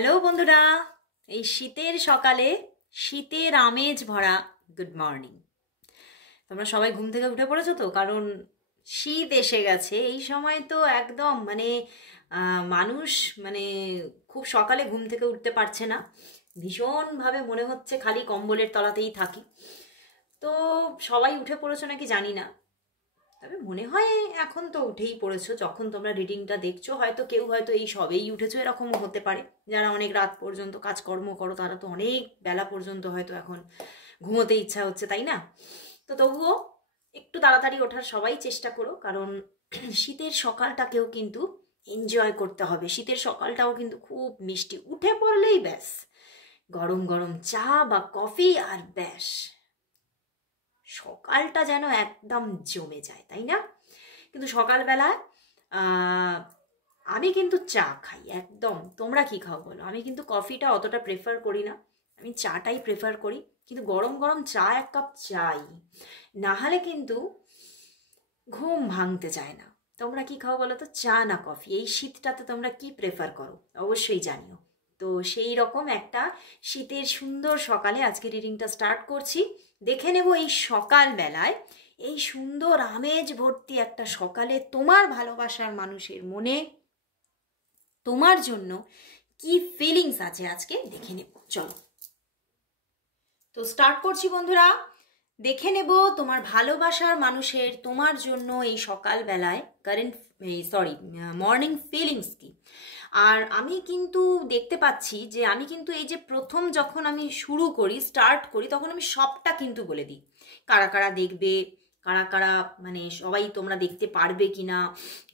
Hello বন্ধুরা, এই শীতের সকালে শীতের আমেজ ভরা গুড মর্নিং। তোমরা সবাই ঘুম থেকে উঠে পড়েছো তো? কারণ শীত এসে গেছে। এই সময় তো একদম মানুষ খুব সকালে ঘুম থেকে উঠতে পারছে না। ভীষণভাবে মনে হচ্ছে খালি কম্বলের তলাতেই থাকি। তো সবাই উঠে পড়েছো নাকি জানি না, তবে মনে হয় এখন তো উঠেই পড়েছো। যখন তোমরা রিডিংটা দেখছো হয়তো কেউ হয়তো এই সবেই উঠেছো, এরকমও হতে পারে। যারা অনেক রাত পর্যন্ত কাজকর্ম করো তারা তো অনেক বেলা পর্যন্ত হয়তো এখন ঘুমোতে ইচ্ছা হচ্ছে, তাই না? তো তবুও একটু তাড়াতাড়ি ওঠার সবাই চেষ্টা করো, কারণ শীতের সকালটাকেও কিন্তু এনজয় করতে হবে। শীতের সকালটাও কিন্তু খুব মিষ্টি। উঠে পড়লেই ব্যাস গরম গরম চা বা কফি আর ব্যাস সকালটা যেন একদম জমে যায়, তাই না? কিন্তু সকালবেলায় আমি কিন্তু চা খাই একদম। তোমরা কি খাও বলো? আমি কিন্তু কফিটা অতটা প্রেফার করি না, আমি চাটাই প্রেফার করি। কিন্তু গরম গরম চা এক কাপ চাই, না হলে কিন্তু ঘুম ভাঙতে চায় না। তোমরা কি খাও বলো তো, চা না কফি? এই শীতটাতে তোমরা কি প্রেফার করো অবশ্যই জানিও। তো সেই রকম একটা শীতের সুন্দর সকালে আজকে রিডিংটা স্টার্ট করছি। দেখে নেব এই সকালবেলায়, এই সুন্দর আমেজ ভর্তি একটা সকালে তোমার ভালোবাসার মানুষের মনে তোমার জন্য কি ফিলিংস আছে আজকে দেখে নেব। চলো তো স্টার্ট করছি বন্ধুরা। দেখে নেব তোমার ভালোবাসার মানুষের তোমার জন্য এই সকালবেলায় মর্নিং ফিলিংস কি। আর আমি কিন্তু দেখতে পাচ্ছি যে আমি কিন্তু এই যে প্রথম যখন আমি স্টার্ট করি তখন আমি সবটা কিন্তু বলে দিই, কারা কারা দেখবে, কারা কারা সবাই তোমরা দেখতে পারবে কিনা,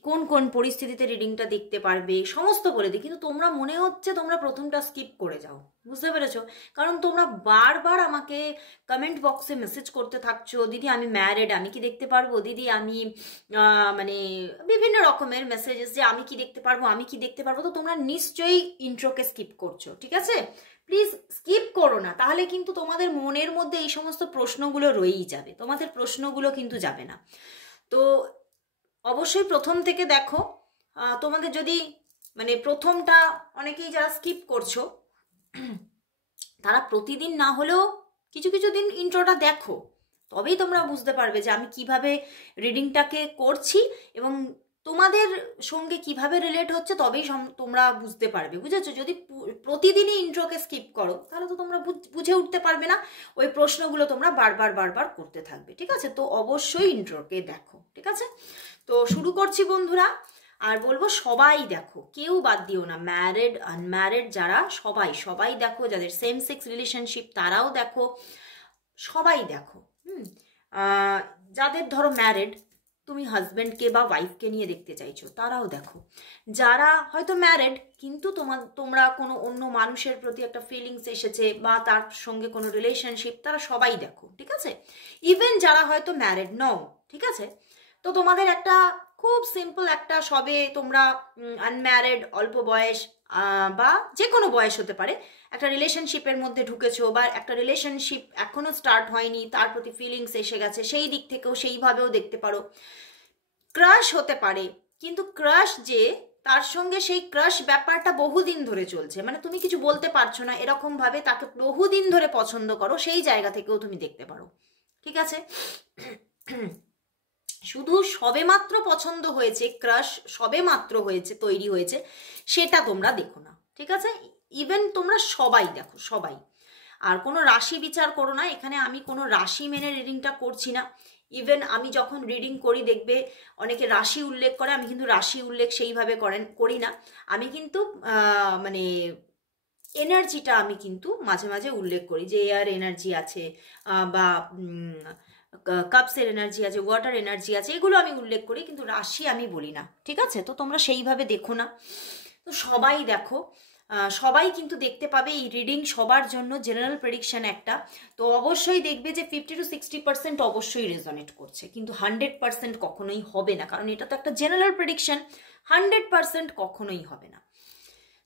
কোন কোন পরিস্থিতিতে রিডিংটা দেখতে পারবে, সমস্ত বলে দিই। কিন্তু তোমরা মনে হচ্ছে তোমরা প্রথমটা স্কিপ করে যাও, বুঝতে পেরেছো? কারণ তোমরা বারবার আমাকে কমেন্ট বক্সে মেসেজ করতে থাকছো, দিদি আমি ম্যারিড, আমি কি দেখতে পারবো? দিদি আমি বিভিন্ন রকমের মেসেজেস যে আমি কি দেখতে পারবো, আমি কি দেখতে পারবো। তো তোমরা নিশ্চয়ই ইন্ট্রোকে স্কিপ করছো, ঠিক আছে? প্লিজ স্কিপ করো না, তাহলে কিন্তু তোমাদের মনের মধ্যে এই সমস্ত প্রশ্নগুলো রয়েই যাবে, তোমাদের প্রশ্নগুলো কিন্তু যাবে না। তো অবশ্যই প্রথম থেকে দেখো। তোমাদের যদি প্রথমটা, অনেকেই যারা স্কিপ করছো তারা প্রতিদিন না হলেও কিছু কিছু দিন ইন্ট্রোটা দেখো, তবেই তোমরা বুঝতে পারবে যে আমি কিভাবে রিডিংটাকে করছি এবং তোমাদের সঙ্গে কিভাবে রিলেট হচ্ছে, তবেই তোমরা বুঝতে পারবে, বুঝেছো? যদি প্রতিদিনই ইন্ট্রোকে স্কিপ করো তাহলে তো তোমরা বুঝে উঠতে পারবে না, ওই প্রশ্নগুলো তোমরা বারবার বারবার করতে থাকবে, ঠিক আছে? তো অবশ্যই ইন্ট্রোকে দেখো, ঠিক আছে? তো শুরু করছি বন্ধুরা। আর বলবো সবাই দেখো, কেউ বাদ দিও না, ম্যারিড আনম্যারিড যারা সবাই সবাই দেখো, যাদের সেম সেক্স রিলেশনশিপ তারাও দেখো, সবাই দেখো। যাদের ধরো ম্যারিড, তুমি হাজব্যান্ডকে বা ওয়াইফকে নিয়ে দেখতে চাইছো তারাও দেখো। যারা হয়তো ম্যারিড কিন্তু তোমরা কোনো অন্য মানুষের প্রতি একটা ফিলিংস এসেছে বা তার সঙ্গে কোনো রিলেশনশিপ, তারা সবাই দেখো, ঠিক আছে? ইভেন যারা হয়তো ম্যারিড নও, ঠিক আছে? তো তোমাদের একটা খুব সিম্পল একটা, সবে তোমরা আনম্যারিড, অল্প বয়স বা যে কোনো বয়স হতে পারে, একটা রিলেশনশিপের মধ্যে ঢুকেছো বা একটা রিলেশনশিপ এখনো স্টার্ট হয়নি, তার প্রতি ফিলিংস এসে গেছে, সেই দিক থেকেও সেইভাবেও দেখতে পারো। ক্রাশ হতে পারে, কিন্তু ক্রাশ যে তার সঙ্গে সেই ক্রাশ ব্যাপারটা বহুদিন ধরে চলছে, তুমি কিছু বলতে পারছো না, এরকম ভাবে তাকে বহুদিন ধরে পছন্দ করো, সেই জায়গা থেকেও তুমি দেখতে পারো, ঠিক আছে? শুধু সবেমাত্র পছন্দ হয়েছে, ক্রাশ সবেমাত্র হয়েছে, তৈরি হয়েছে, সেটা তোমরা দেখো না, ঠিক আছে? ইভেন তোমরা সবাই দেখো, সবাই। আর কোনো রাশি বিচার করো না, এখানে আমি কোনো রাশি মেনে রিডিংটা করছি না। ইভেন আমি যখন রিডিং করি দেখবে অনেকে রাশি উল্লেখ করে, আমি কিন্তু রাশি উল্লেখ সেইভাবে করি না। আমি কিন্তু এনার্জিটা আমি কিন্তু মাঝে মাঝে উল্লেখ করি, যে এয়ার এনার্জি আছে বা কাপসের এনার্জি আছে, ওয়াটার এনার্জি আছে, এগুলো আমি উল্লেখ করি, কিন্তু রাশি আমি বলি না, ঠিক আছে? তো তোমরা সেইভাবে দেখো না। তো সবাই দেখো, সবাই কিন্তু দেখতে পাবে এই রিডিং সবার জন্য জেনারেল প্রেডিকশন একটা। তো অবশ্যই দেখবে যে 50 to 60% অবশ্যই রেজনেট করছে, কিন্তু 100% কখনোই হবে না, কারণ এটা তো একটা জেনারেল প্রেডিকশন, 100% কখনোই হবে না।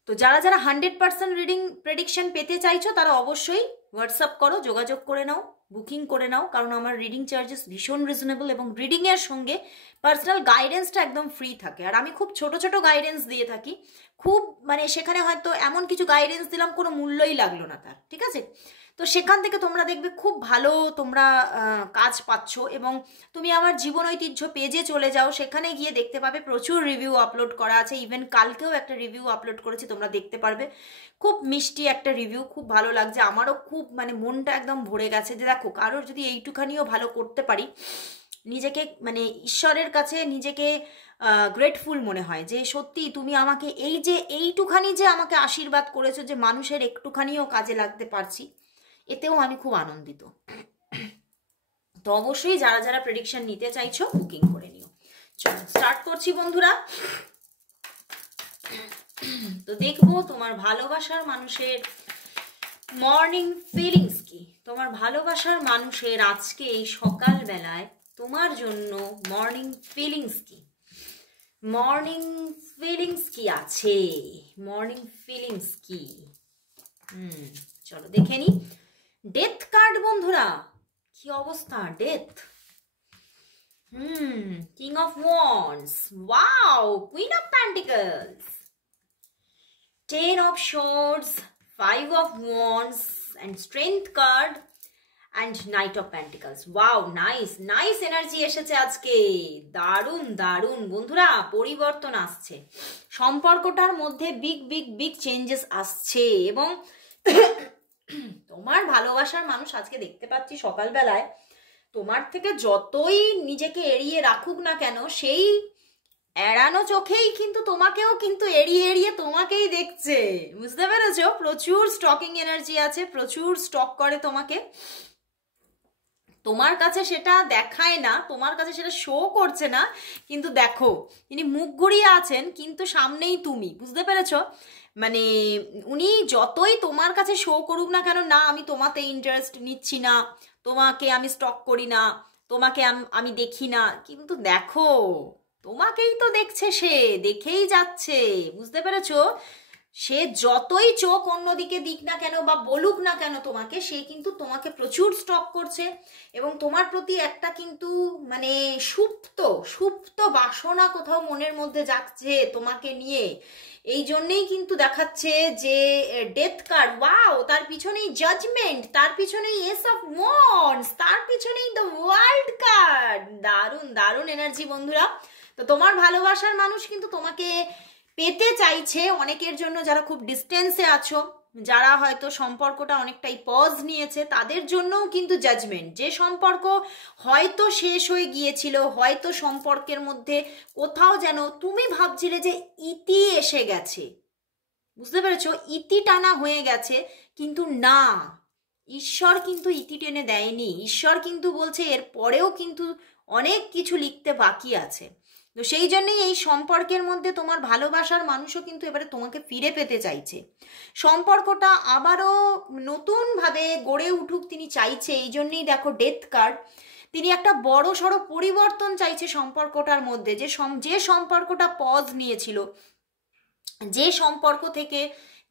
তো যারা যারা 100% রিডিং প্রেডিকশন পেতে চাইছো তারা অবশ্যই হোয়াটসঅ্যাপ করো, যোগাযোগ করে নাও, বুকিং করে নাও, কারণ আমার রিডিং চার্জেস ভীষণ রিজনেবল এবং রিডিংয়ের সঙ্গে পার্সোনাল গাইডেন্সটা একদম ফ্রি থাকে। আর আমি খুব ছোট ছোট গাইডেন্স দিয়ে থাকি, খুব মানে সেখানে হয়তো এমন কিছু গাইডেন্স দিলাম কোনো মূল্যই লাগলো না তার, ঠিক আছে? তো সেখান থেকে তোমরা দেখবে খুব ভালো তোমরা কাজ পাচ্ছ। এবং তুমি আমার জীবন ঐতিহ্য পেজে চলে যাও, সেখানে গিয়ে দেখতে পাবে প্রচুর রিভিউ আপলোড করা আছে। ইভেন কালকেও একটা রিভিউ আপলোড করেছি, তোমরা দেখতে পারবে। খুব মিষ্টি একটা রিভিউ, খুব ভালো লাগছে আমারও, খুব মানে মনটা একদম ভরে গেছে যে দেখো কারোর যদি এইটুখানিও ভালো করতে পারি, নিজেকে মানে ঈশ্বরের কাছে নিজেকে গ্রেটফুল মনে হয় যে সত্যি তুমি আমাকে এই যে এইটুখানি যে আমাকে আশীর্বাদ করেছো, যে মানুষের একটুখানিও কাজে লাগতে পারছি, এতেও আমি খুব আনন্দিত। তো অবশ্যই যারা যারা প্রেডিকশন নিতে চাইছো বুকিং করে নিও। চলো স্টার্ট করছি বন্ধুরা। তো দেখবো তোমার ভালোবাসার মানুষের মর্নিং ফিলিংস কি, তোমার ভালোবাসার মানুষের আজকে এই সকালবেলায় তোমার জন্য মর্নিং ফিলিংস কি, মর্নিং ফিলিংস কি আছে, মর্নিং ফিলিংস কি। চলো দেখে নি। ডেথ কার্ড বন্ধুরা, কি অবস্থা, death. King of wands, wow, queen of pentacles, 10 of swords, 5 of wands and strength card and knight of pentacles. Wow, nice nice energy এসেছে আজকে, দারুণ দারুণ বন্ধুরা। পরিবর্তন আসছে, সম্পর্কটার মধ্যে বিগ বিগ বিগ চেঞ্জেস আসছে। এবং তোমার ভালোবাসার মানুষ আজকে দেখতে পাচ্ছি সকালবেলায় তোমার থেকে যতই নিজেকে এড়িয়ে রাখুক না কেন, সেই এড়ানো চোখেই কিন্তু তোমাকেও কিন্তু এড়িয়ে এড়িয়ে তোমাকেই দেখছে, বুঝতে পেরেছো? প্রচুর স্টকিং এনার্জি আছে, প্রচুর স্টক করে তোমাকে। তোমার কাছে সেটা দেখায় না, তোমার কাছে সেটা শো করছে না, কিন্তু দেখো তিনি মুখ ঘুরিয়ে আছেন কিন্তু সামনেই তুমি, বুঝতে পেরেছো? মানে উনি যতই তোমার কাছে শো করুক না কেন, না আমি তোমাতে ইন্টারেস্ট নিচ্ছি না, তোমাকে আমি স্টক করি না, তোমাকে আমি দেখি না, কিন্তু দেখো তোমাকেই তো দেখছে, সে দেখেই যাচ্ছে, বুঝতে পেরেছো? সে যতই চোখ অন্যদিকে দিক না কেন বা বলুক না কেন তোমাকে, সে কিন্তু তোমাকে প্রচুর স্টক করছে এবং তোমার প্রতি একটা কিন্তু মানে সুপ্ত সুপ্ত বাসনা কোথাও মনের মধ্যে জাগছে তোমাকে নিয়ে। এই জন্যেই কিন্তু দেখাচ্ছে যে ডেথ কার্ড, ওয়াও, তার পিছনেই জাজমেন্ট, তার পিছনেই এস অফ ওয়ান্ডস, তার পিছনেই দ্য ওয়ার্ল্ড কার্ড। দারুণ দারুণ এনার্জি বন্ধুরা। তো তোমার ভালোবাসার মানুষ কিন্তু তোমাকে পেতে চাইছে। অনেকের জন্য যারা খুব ডিস্টেন্সে আছো, যারা হয়তো সম্পর্কটা অনেকটাই পজ নিয়েছে, তাদের জন্যও কিন্তু জাজমেন্ট, যে সম্পর্ক হয়তো শেষ হয়ে গিয়েছিল, হয়তো সম্পর্কের মধ্যে কোথাও যেন তুমি ভাবছিলে যে ইতি এসে গেছে, বুঝতে পেরেছো? ইতি টানা হয়ে গেছে, কিন্তু না, ঈশ্বর কিন্তু ইতি টেনে দেয়নি। ঈশ্বর কিন্তু বলছে এর পরেও কিন্তু অনেক কিছু লিখতে বাকি আছে। তো সেই জন্যই এই সম্পর্কের মধ্যে তোমার ভালোবাসার মানুষও কিন্তু এবারে তোমাকে ফিরে পেতে চাইছে, সম্পর্কটা আবারও নতুনভাবে গড়ে উঠুক তিনি চাইছে। এই জন্যই দেখো ডেথ কার্ড, তিনি একটা বড় সড়ো পরিবর্তন চাইছে সম্পর্কটার মধ্যে, যে সম্পর্কটা পজ নিয়েছিল, যে সম্পর্ক থেকে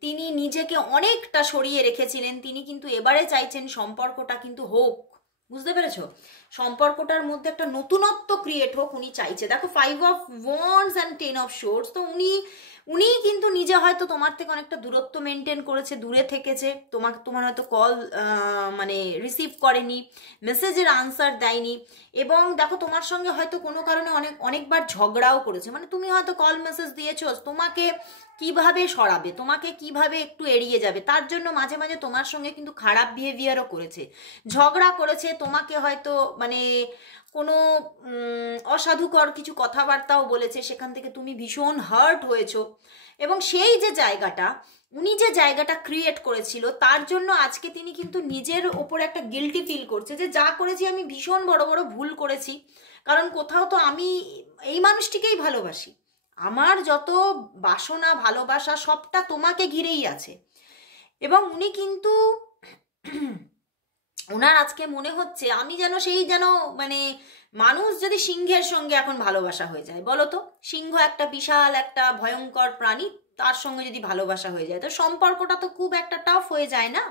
তিনি নিজেকে অনেকটা সরিয়ে রেখেছিলেন, তিনি কিন্তু এবারে চাইছেন সম্পর্কটা কিন্তু হোক, বুঝতে পেরেছো? সম্পর্কটার মধ্যে একটা নতুনত্ব ক্রিয়েট হোক উনি চাইছে। দেখো 5 of wands and 10 of swords, তো উনি কিন্তু নিজে হয়তো তোমার থেকে অনেকটা দূরত্ব মেনটেন করেছে, দূরে থেকেছে, তোমার হয়তো কল মানে রিসিভ করেনি, মেসেজের আনসার দেয়নি, এবং দেখো তোমার সঙ্গে হয়তো কোনো কারণে অনেকবার ঝগড়াও করেছে। মানে তুমি হয়তো কল মেসেজ দিয়েছো, তোমাকে কিভাবে সরাবে, তোমাকে কিভাবে একটু এড়িয়ে যাবে, তার জন্য মাঝে মাঝে তোমার সঙ্গে কিন্তু খারাপ বিহেভিয়ারও করেছে, ঝগড়া করেছে, তোমাকে হয়তো মানে কোনো অসাধুকর কিছু কথাবার্তাও বলেছে, সেখান থেকে তুমি ভীষণ হার্ট হয়েছো। এবং সেই যে জায়গাটা, উনি যে জায়গাটা ক্রিয়েট করেছিল, তার জন্য আজকে তিনি কিন্তু নিজের ওপর একটা গিল্টি ফিল করছে যে যা করেছি আমি ভীষণ বড় বড় ভুল করেছি, কারণ কোথাও তো আমি এই মানুষটিকেই ভালোবাসি, আমার যত বাসনা ভালোবাসা সবটা তোমাকে ঘিরেই আছে। এবং উনি কিন্তু ওনার আজকে মনে হচ্ছে আমি যেন সেই যেন মানে মানুষ যদি সিংহের সঙ্গে এখন ভালোবাসা হয়ে যায়, বলো তো, সিংহ একটা বিশাল একটা ভয়ঙ্কর প্রাণী, তার সঙ্গে যদি ভালোবাসা হয়ে যায় তো সম্পর্কটা তো খুব একটা টাফ হয়ে যায় না।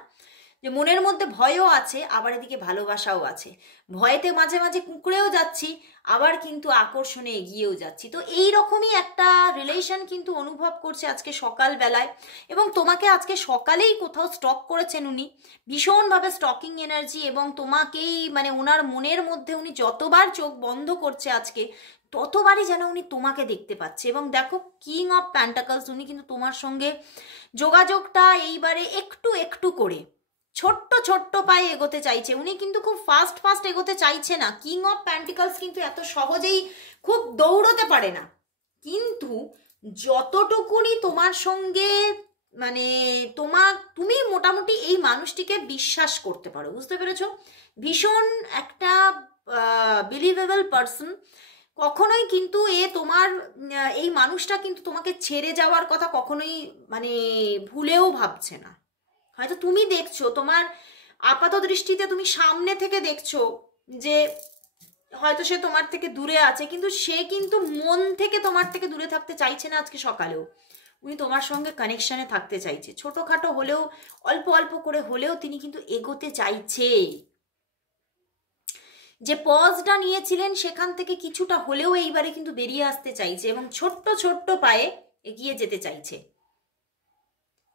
যে মনের মধ্যে ভয়ও আছে, আবার এদিকে ভালোবাসাও আছে। ভয়েতে মাঝে মাঝে কুঁকড়েও যাচ্ছি, আবার কিন্তু আকর্ষণে এগিয়েও যাচ্ছি। তো এই রকমই একটা রিলেশন কিন্তু অনুভব করছে আজকে সকালবেলায়। এবং তোমাকে আজকে সকালেই কোথাও স্টক করেছেন উনি, ভীষণভাবে স্টকিং এনার্জি। এবং তোমাকেই মানে ওনার মনের মধ্যে উনি যতবার চোখ বন্ধ করছে আজকে, ততবারই যেন উনি তোমাকে দেখতে পাচ্ছে। এবং দেখো, কিং অফ প্যান্টাকলস, উনি কিন্তু তোমার সঙ্গে যোগাযোগটা এইবারে একটু একটু করে ছোট্ট ছোট্ট পায়ে এগোতে চাইছে। উনি কিন্তু খুব ফাস্ট ফাস্ট এগোতে চাইছে না। কিং অফ প্যান্টিকলস কিন্তু এত সহজেই খুব দৌড়তে পারে না, কিন্তু যতটুকুনি তোমার সঙ্গে মানে তুমি মোটামুটি এই মানুষটিকে বিশ্বাস করতে পারো, বুঝতে পেরেছো? ভীষণ একটা বিলিভেবল পার্সন। কখনোই কিন্তু তোমার এই মানুষটা কিন্তু তোমাকে ছেড়ে যাওয়ার কথা কখনোই মানে ভুলেও ভাবছে না। হয়তো তুমি দেখছো, তোমার আপাত দৃষ্টিতে তুমি সামনে থেকে দেখছো যে হয়তো সে তোমার থেকে দূরে আছে, কিন্তু সে কিন্তু মন থেকে তোমার থেকে দূরে থাকতে চাইছে না। আজকে সকালেও উনি তোমার সঙ্গে কানেকশনে থাকতে চাইছে, ছোটখাটো হলেও, অল্প অল্প করে হলেও তিনি কিন্তু এগোতে চাইছে। যে পজটা নিয়েছিলেন সেখান থেকে কিছুটা হলেও এইবারে কিন্তু বেরিয়ে আসতে চাইছে এবং ছোট্ট ছোট্ট পায়ে এগিয়ে যেতে চাইছে।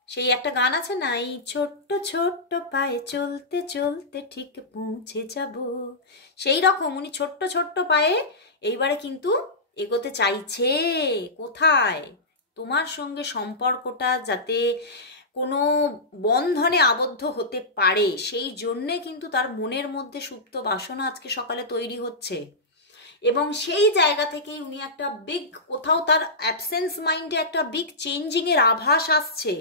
সেই একটা গান আছে না, এই ছোট্ট ছোট্ট পায়ে চলতে চলতে ঠিক পৌঁছে যাব, সেই রকম উনি ছোট্ট ছোট্ট পায়ে এইবারে কিন্তু এগোতে চাইছে। কোথায়? তোমার সঙ্গে সম্পর্কটা যাতে কোনো বন্ধনে আবদ্ধ হতে পারে, সেই জন্যে কিন্তু তার মনের মধ্যে সুপ্ত বাসনা আজকে সকালে তৈরি হচ্ছে। এবং সেই জায়গা থেকেই উনি একটা বিগ, কোথাও তার অ্যাবসেন্স মাইন্ডে একটা বিগ চেঞ্জিংয়ের আভাস আসছে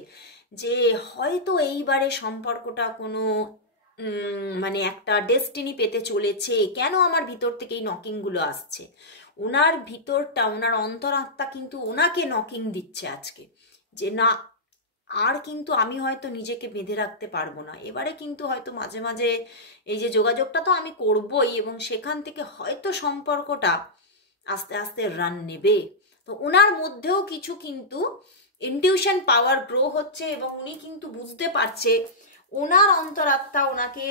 যে হয়তো এইবারে সম্পর্কটা কোনো মানে একটা ডেস্টিনি পেতে চলেছে। কেন আমার ভিতর থেকে এই নকিংগুলো আসছে? ওনার ভিতরটা, ওনার অন্তরাত্মা কিন্তু ওনাকে নকিং দিচ্ছে আজকে, যে না, আর কিন্তু আমি হয়তো নিজেকে বেঁধে রাখতে পারবো না। এবারে কিন্তু হয়তো মাঝে মাঝে এই যে যোগাযোগটা তো আমি করবই, এবং সেখান থেকে হয়তো সম্পর্কটা আস্তে আস্তে রান নেবে। তো ওনার মধ্যেও কিছু কিন্তু ইনটিউশন পাওয়ার গ্রো হচ্ছে, এবং উনি কিন্তু বুঝতে পারছে ওনার অন্তরাত্মা ওনাকে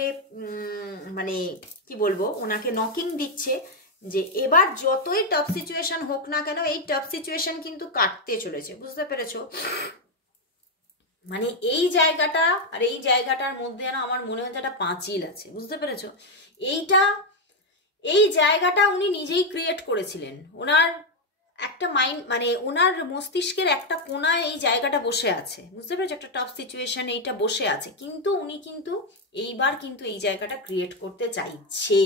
মানে কি বলবো, ওনাকে নকিং দিচ্ছে যে এবার যতই টাফ সিচুয়েশন হোক না কেন, এই টাফ সিচুয়েশন কিন্তু কাটতে চলেছে। বুঝতে পেরেছো? মানে এই জায়গাটা আর এই জায়গাটার মধ্যে যেন আমার মনে হচ্ছে একটা পাঁচিল আছে। বুঝতে পেরেছো? এই জায়গাটা উনি নিজেই ক্রিয়েট করেছিলেন। ওনার একটা মাইন্ড মানে ওনার মস্তিষ্কের একটা কোনায় এই জায়গাটা বসে আছে। বুঝতে পেরেছো? একটা টাফ সিচুয়েশন এইটা বসে আছে, কিন্তু উনি কিন্তু এইবার কিন্তু এই জায়গাটা ক্রিয়েট করতে চাইছে।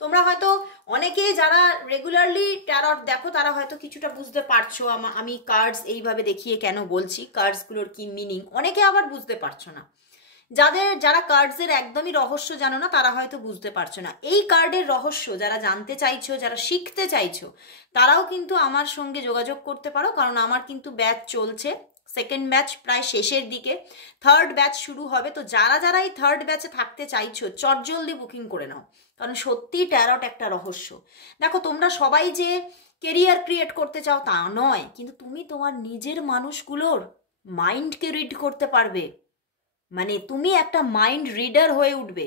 তোমরা হয়তো অনেকে যারা রেগুলারলি ট্যারট দেখো তারা হয়তো কিছুটা বুঝতে পারছো আমি কার্ডস এইভাবে দেখিয়ে কেন বলছি, কার্ডসগুলোর কি মিনিং। অনেকে আবার বুঝতে পারছো না। যারা কার্ডসের একদমই রহস্য জানো না তারা হয়তো বুঝতে পারছো না। এই কার্ডের রহস্য যারা জানতে চাইছো, যারা শিখতে চাইছো, তারাও কিন্তু আমার সঙ্গে যোগাযোগ করতে পারো, কারণ আমার কিন্তু ব্যাচ চলছে। সেকেন্ড ব্যাচ প্রায় শেষের দিকে, থার্ড ব্যাচ শুরু হবে। তো যারা যারা এই থার্ড ব্যাচে থাকতে চাইছো চটজলদি বুকিং করে নাও, কারণ সত্যিই ট্যারট একটা রহস্য। দেখো, তোমরা সবাই যে কেরিয়ার ক্রিয়েট করতে চাও তা নয়, কিন্তু তুমি তোমার নিজের মানুষগুলোর মাইন্ডকে রিড করতে পারবে। মানে তুমি একটা মাইন্ড রিডার হয়ে উঠবে।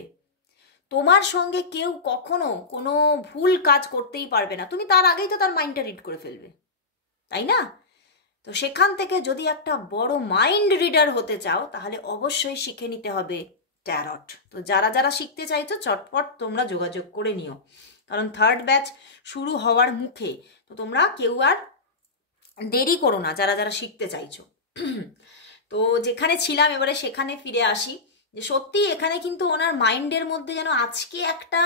তোমার সঙ্গে কেউ কখনো কোনো ভুল কাজ করতেই পারবে না, তুমি তার আগেই তো তার মাইন্ডটা রিড করে ফেলবে, তাই না? তো সেখান থেকে যদি একটা বড় মাইন্ড রিডার হতে চাও, তাহলে অবশ্যই শিখে নিতে হবে ট্যারট। তো যারা যারা শিখতে চাইছো চটপট তোমরা যোগাযোগ করে নিও, কারণ থার্ড ব্যাচ শুরু হওয়ার মুখে। তো তোমরা কেউ আর দেরি করো না যারা যারা শিখতে চাইছো। তো যেখানে ছিলাম এবারে সেখানে ফিরে আসি, যে সত্যি এখানে কিন্তু ওনার মাইন্ডের মধ্যে যেন আজকে একটা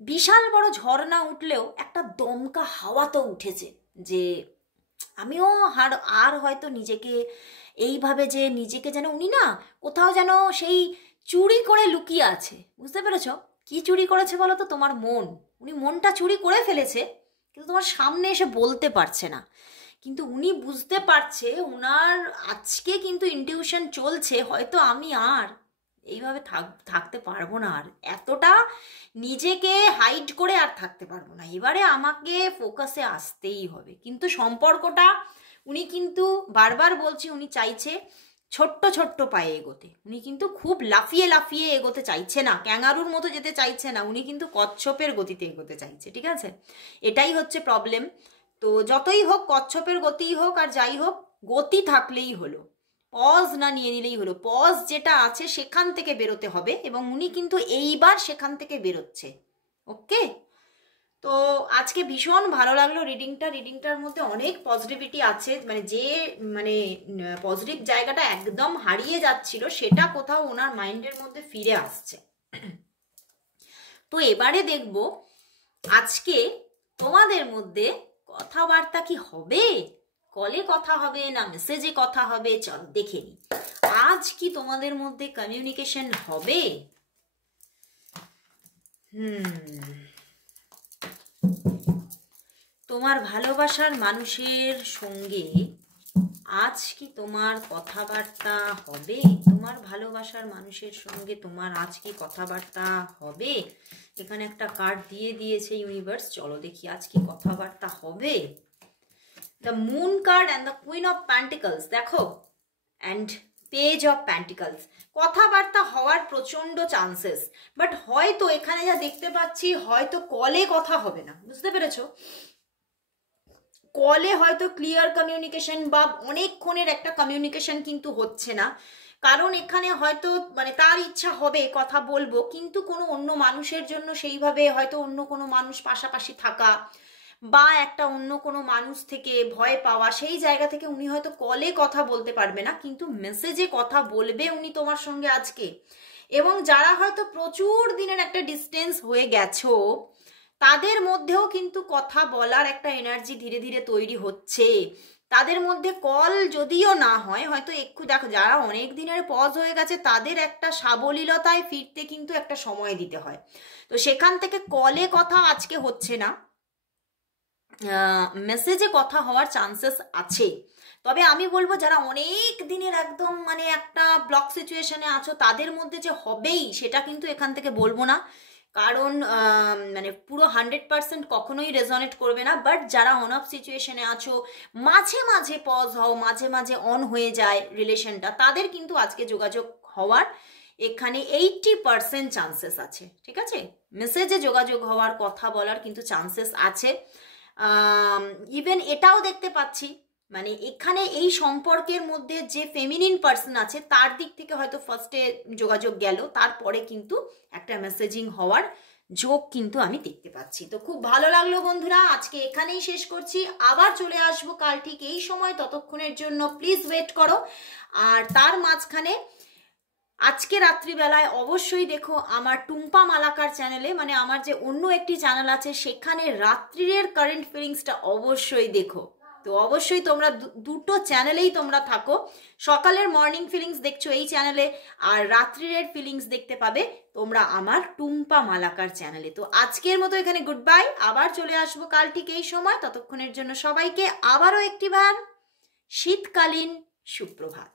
বিশাল বড় ঝর্ণা উঠলেও একটা দমকা হাওয়া তো উঠেছে, যে আমিও আর হয়তো নিজেকে এইভাবে, যে নিজেকে যেন উনি না কোথাও যেন সেই চুরি করে লুকিয়ে আছে। বুঝতে পেরেছ? কি চুরি করেছে বলো তো? তোমার মন। উনি মনটা চুরি করে ফেলেছে, কিন্তু তোমার সামনে এসে বলতে পারছে না। কিন্তু উনি বুঝতে পারছে, ওনার আজকে কিন্তু ইনটিউশন চলছে, হয়তো আমি আর এইভাবে থাকতে পারবো না, আর এতটা নিজেকে হাইড করে আর থাকতে পারবো না, এবারে আমাকে ফোকাসে আসতেই হবে। কিন্তু সম্পর্কটা উনি কিন্তু বারবার বলছি, উনি চাইছে ছোট্ট ছোট্ট পায়ে এগোতে। উনি কিন্তু খুব লাফিয়ে লাফিয়ে এগোতে চাইছে না, ক্যাঙ্গারুর মতো যেতে চাইছে না, উনি কিন্তু কচ্ছপের গতিতে এগোতে চাইছে। ঠিক আছে, এটাই হচ্ছে প্রবলেম। তো যতই হোক, কচ্ছপের গতিই হোক আর যাই হোক, গতি থাকলেই হলো, পজ না নিয়ে নিলেই হলো। পজ যেটা আছে সেখান থেকে বেরোতে হবে, এবং উনি কিন্তু এইবার সেখান থেকে বেরোচ্ছে। ওকে, তো আজকে ভীষণ ভালো লাগলো রিডিংটার মধ্যে অনেক পজিটিভিটি আছে, মানে পজিটিভ জায়গাটা একদম হারিয়ে যাচ্ছিল সেটা কোথাও ওনার মাইন্ডের মধ্যে ফিরে আসছে। তো এবারে দেখব আজকে তোমাদের মধ্যে কথাবার্তা কি হবে, কলে কথা হবে না মেসেজে কথা হবে, চলো দেখে নি আজ কি তোমাদের মধ্যে কমিউনিকেশন হবে। তোমার ভালোবাসার মানুষের সঙ্গে আজ কি তোমার কথাবার্তা হবে, তোমার ভালোবাসার মানুষের সঙ্গে তোমার আজ কি কথাবার্তা হবে। এখানে একটা কার্ড দিয়ে দিয়েছে ইউনিভার্স, চলো দেখি আজ কি কথাবার্তা হবে। The moon card and the queen of pentacles, দেখো, অ্যান্ড পেজ অফ প্যান্টিকলস। কথাবার্তা হওয়ার প্রচন্ড চান্সেস, বাট হয়তো এখানে যা দেখতে পাচ্ছি হয়তো কলে কথা হবে না, বুঝতে পেরেছো? কলে হয়তো ক্লিয়ার কমিউনিকেশন বা অনেকক্ষণের একটা কমিউনিকেশন কিন্তু হচ্ছে না, কারণ এখানে হয়তো তার ইচ্ছা হবে কথা বলবো, কিন্তু কোনো অন্য মানুষের জন্য সেইভাবে হয়তো অন্য কোনো মানুষ পাশাপাশি থাকা বা একটা অন্য কোনো মানুষ থেকে ভয় পাওয়া, সেই জায়গা থেকে উনি হয়তো কলে কথা বলতে পারবে না, কিন্তু মেসেজে কথা বলবে উনি তোমার সঙ্গে আজকে। এবং যারা হয়তো প্রচুর দিনের একটা ডিস্টেন্স হয়ে গেছো, তাদের মধ্যেও কিন্তু কথা বলার একটা এনার্জি ধীরে ধীরে তৈরি হচ্ছে। তাদের মধ্যে কল যদিও না হয়, হয়তো একটু দেখো, যারা অনেক দিনের পজ হয়ে গেছে তাদের একটা সাবলীলতায় ফিরতে কিন্তু একটা সময় দিতে হয়, তো সেখান থেকে কলে কথা আজকে হচ্ছে না, মেসেজে কথা হওয়ার চান্সেস আছে। তবে আমি বলবো যারা অনেক দিনের একদম একটা ব্লক সিচুয়েশনে আছো, তাদের মধ্যে যে হবেই সেটা কিন্তু এখান থেকে বলবো না, কারণ পুরো 100% কখনোই রেজনেট করবে না। বাট যারা অন অফ সিচুয়েশনে আছো, মাঝে মাঝে পজ হও, মাঝে মাঝে অন হয়ে যায় রিলেশনটা, তাদের কিন্তু আজকে যোগাযোগ হওয়ার এখানে 80% চান্সেস আছে। ঠিক আছে, মেসেজে যোগাযোগ হওয়ার, কথা বলার কিন্তু চান্সেস আছে। ইভেন এটাও দেখতে পাচ্ছি এখানে এই সম্পর্কের মধ্যে যে ফেমিনিন পার্সন আছে তার দিক থেকে হয়তো ফার্স্টে যোগাযোগ গেল, তারপরে কিন্তু একটা মেসেজিং হওয়ার যোগ কিন্তু আমি দেখতে পাচ্ছি। তো খুব ভালো লাগলো বন্ধুরা, আজকে এখানেই শেষ করছি, আবার চলে আসবো কাল ঠিক এই সময়, ততক্ষণের জন্য প্লিজ ওয়েট করো। আর তার মাঝখানে আজকে রাত্রিবেলায় অবশ্যই দেখো আমার টুম্পা মালাকার চ্যানেলে, আমার যে অন্য একটি চ্যানেল আছে সেখানে রাত্রির কারেন্ট ফিলিংসটা অবশ্যই দেখো। তো অবশ্যই তোমরা দুটো চ্যানেলেই তোমরা থাকো, সকালের মর্নিং ফিলিংস দেখছো এই চ্যানেলে, আর রাত্রির ফিলিংস দেখতে পাবে তোমরা আমার টুম্পা মালাকার চ্যানেলে। তো আজকের মতো এখানে গুড বাই, আবার চলে আসবো কাল ঠিক এই সময়, ততক্ষণের জন্য সবাইকে আবারও একটিবার শীতকালীন সুপ্রভাত।